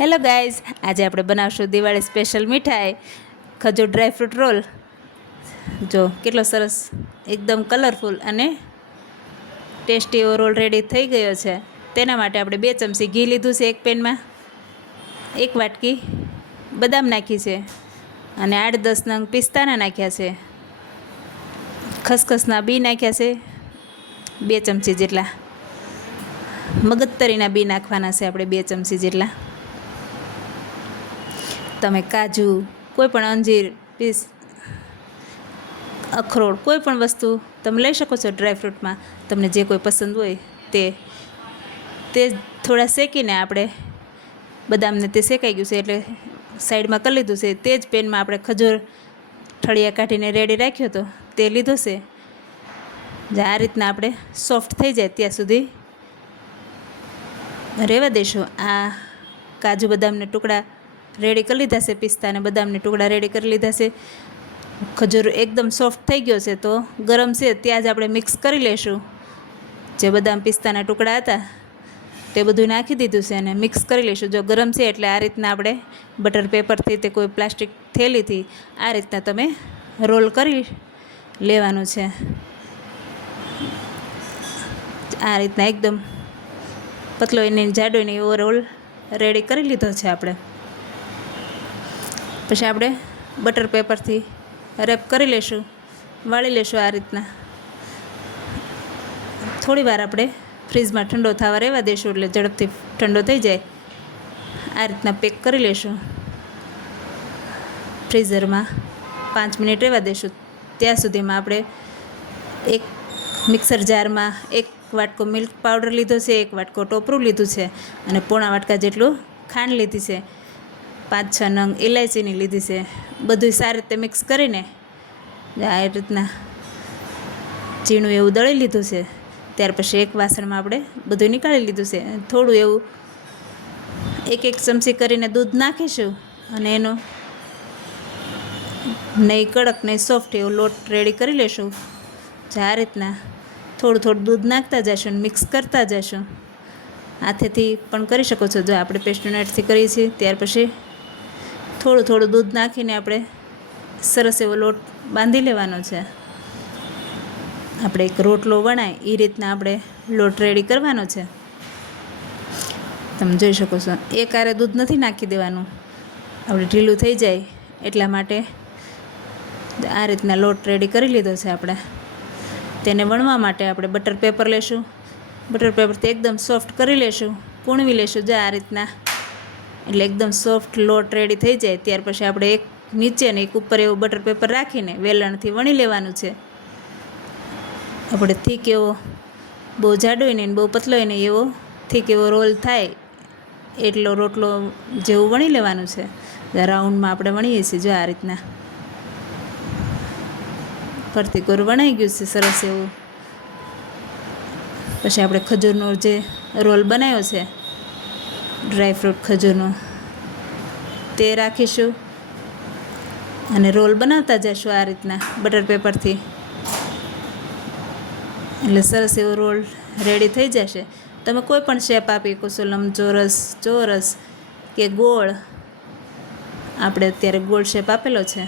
Hello guys આજે આપણે બનાવશું દિવાળી સ્પેશિયલ મીઠાઈ, ખજૂર ડ્રાયફ્રૂટ રોલ જો, કેટલો સરસ, એકદમ કલરફુલ અને ટેસ્ટી એવો રોલ રેડી થઈ ગયો છે. તેના માટે આપણે બે ચમચી ઘી લીધું છે એક પેનમાં. એક વાટકી બદામ નાખી છે અને આઠ દસ નંગ પિસ્તાના નાખ્યા છે. ખસખસના બી નાખ્યા છે. બે ચમચી જેટલા મગજતરીના બી નાખવાના છે આપણે બે ચમચી જેટલા. તમે કાજુ, કોઈ પણ અંજીર, પીસ અખરોડ કોઈ પણ વસ્તુ તમે લઈ શકો છો ડ્રાયફ્રૂટમાં તમને જે કોઈ પસંદ હોય તે તે થોડા શેકીને આપણે બદામને તે શેકાઈ ગયું છે એટલે સાઈડમાં કરી લીધું છે. તે જ પેનમાં આપણે ખજૂર ઠળિયા કાઢીને રેડી રાખ્યો હતો. તે લીધો છે. જે, આ રીતના આપણે સોફ્ટ થઈ જાય ત્યાં સુધી. રહેવા દઈશું આ કાજુ બદામને ટુકડા રેડી કરી લીધા છે પિસ્તા અને બદામને ટુકડા રેડી કરી લીધા છે. ખજૂર એકદમ સોફ્ટ થઈ ગયો છે તો ગરમ છે ત્યાં જ આપણે મિક્સ કરી લઈશું જે બદામ પિસ્તાના ટુકડા હતા તે બધું નાખી દીધું છે અને મિક્સ કરી લઈશું જો ગરમ છે એટલે આ રીતના આપણે બટર પેપરથી તે કોઈ પ્લાસ્ટિક થેલીથી આ રીતના તમે રોલ કરી લેવાનું છે. આ રીતના એકદમ પતલો એને જાડો એને એવો રોલ રેડી કરી લીધો છે આપણે. પછી આપણે બટર પેપરથી રેપ કરી લેશું, વાળી લેશું આ રીતના. થોડી વાર આપણે ફ્રીજમાં ઠંડો થવા રહેવા દઈશું એટલે ઝડપથી ઠંડો થઈ જાય. આ રીતના પેક કરી લેશું. ફ્રીઝરમાં પાંચ મિનિટ રહેવા દઈશું ત્યાં સુધીમાં આપણે એક મિક્સર જારમાં એક વાટકો મિલ્ક પાવડર લીધો છે, એક વાટકો ટોપરું લીધું છે અને પોણા વાટકા જેટલું ખાંડ લીધી છે. પાંચ, છ નંગ ઇલાયચીની લીધી છે. બધું સારી રીતે મિક્સ કરીને આ રીતના ઝીણું એવું દળી લીધું છે. ત્યાર પછી એક વાસણમાં આપણે બધું નીકાળી લીધું છે. થોડું એવું એક એક ચમચી કરીને દૂધ નાખીશું અને એનો નહીં કડક નહીં સોફ્ટ એવો લોટ રેડી કરી લેશું. જે, આ રીતના થોડું થોડું દૂધ નાખતા જઈશું મિક્સ કરતા જઈશું હાથેથી પણ કરી શકો છો. જો આપણે પેસ્ટોનેટથી કરીએ છીએ, ત્યાર પછી થોડું થોડું દૂધ નાખીને આપણે સરસ એવો લોટ બાંધી લેવાનો છે. આપણે એક રોટલો વણાય એ રીતના આપણે લોટ રેડી કરવાનો છે. તમે જોઈ શકો છો, એક આરે દૂધ નથી નાખી દેવાનું. આપણે ઢીલું થઈ જાય, એટલા માટે આ રીતના લોટ રેડી કરી લીધો છે આપણે. તેને વણવા માટે આપણે બટર પેપર લેશું. બટર પેપરથી એકદમ સોફ્ટ કરી લેશું, પૂણવી લેશું, જે આ રીતના એટલે એકદમ સોફ્ટ લોટ રેડી થઈ જાય, ત્યાર પછી આપણે એક નીચે ને એક ઉપર એવું બટર પેપર રાખીને વેલણથી વણી લેવાનું છે. આપણે થીક એવો બહુ જાડો હોય ને બહુ પતલો હોય ને એવો થીક એવો રોલ થાય, એટલો રોટલો જેવું વણી લેવાનું છે. રાઉન્ડમાં આપણે વણીએ છીએ જો આ રીતના. ફરતી કોર વણાઈ ગયું છે, સરસ એવું. પછી આપણે ખજૂરનો જે રોલ બનાવ્યો છે ડ્રાયફ્રૂટ ખજૂરનો. તે રાખીશું. અને રોલ બનાવતા જઈશું આ રીતના બટર પેપરથી. એટલે સરસ એવો રોલ રેડી થઈ જશે. તમે કોઈ પણ શેપ આપી શકો છો લંબચોરસ ચોરસ કે ગોળ, આપણે અત્યારે ગોળ શેપ આપેલો છે.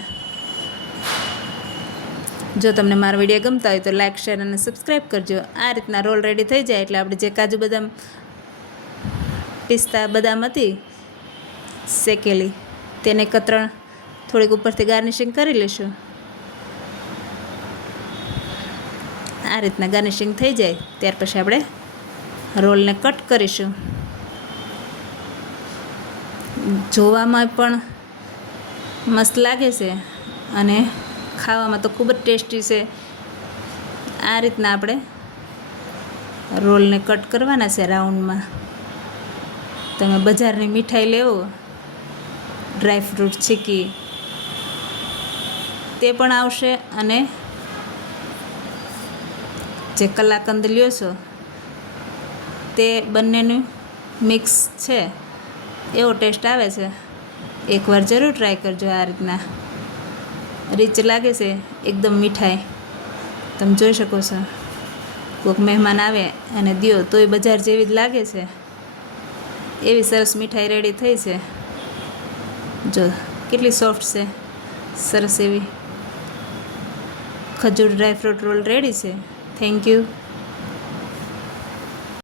જો તમને મારો વીડિયો ગમતા હોય તો લાઇક શેર અને સબસ્ક્રાઈબ કરજો. આ રીતના રોલ રેડી થઈ જાય એટલે આપણે જે કાજુ બદામ પિસ્તા બદામ હતી, શેકેલી. તેને કતરણ થોડીક ઉપરથી ગાર્નિશિંગ કરી લઈશું આ રીતના ગાર્નિશિંગ થઈ જાય, ત્યાર પછી આપણે રોલને કટ કરીશું. જોવામાં પણ મસ્ત લાગે છે અને ખાવામાં તો ખૂબ જ ટેસ્ટી છે. આ રીતના આપણે રોલને કટ કરવાના છે રાઉન્ડમાં. તમે બજારની મીઠાઈ લેવો ડ્રાયફ્રૂટ ચીકી તે પણ આવશે અને જે કલાકંદ લ્યો છો, તે બંનેનું મિક્સ છે. એવો ટેસ્ટ આવે છે. એકવાર જરૂર ટ્રાય કરજો આ રીતના. રીચ લાગે છે, એકદમ મીઠાઈ. તમે જોઈ શકો છો. કોઈક મહેમાન આવે અને દો તોય બજાર જેવી જ લાગે છે. એવી સરસ મીઠાઈ રેડી થઈ છે. જો, કેટલી સોફ્ટ છે. સરસ એવી ખજૂર ડ્રાય ફ્રૂટ રોલ રેડી છે. Thank you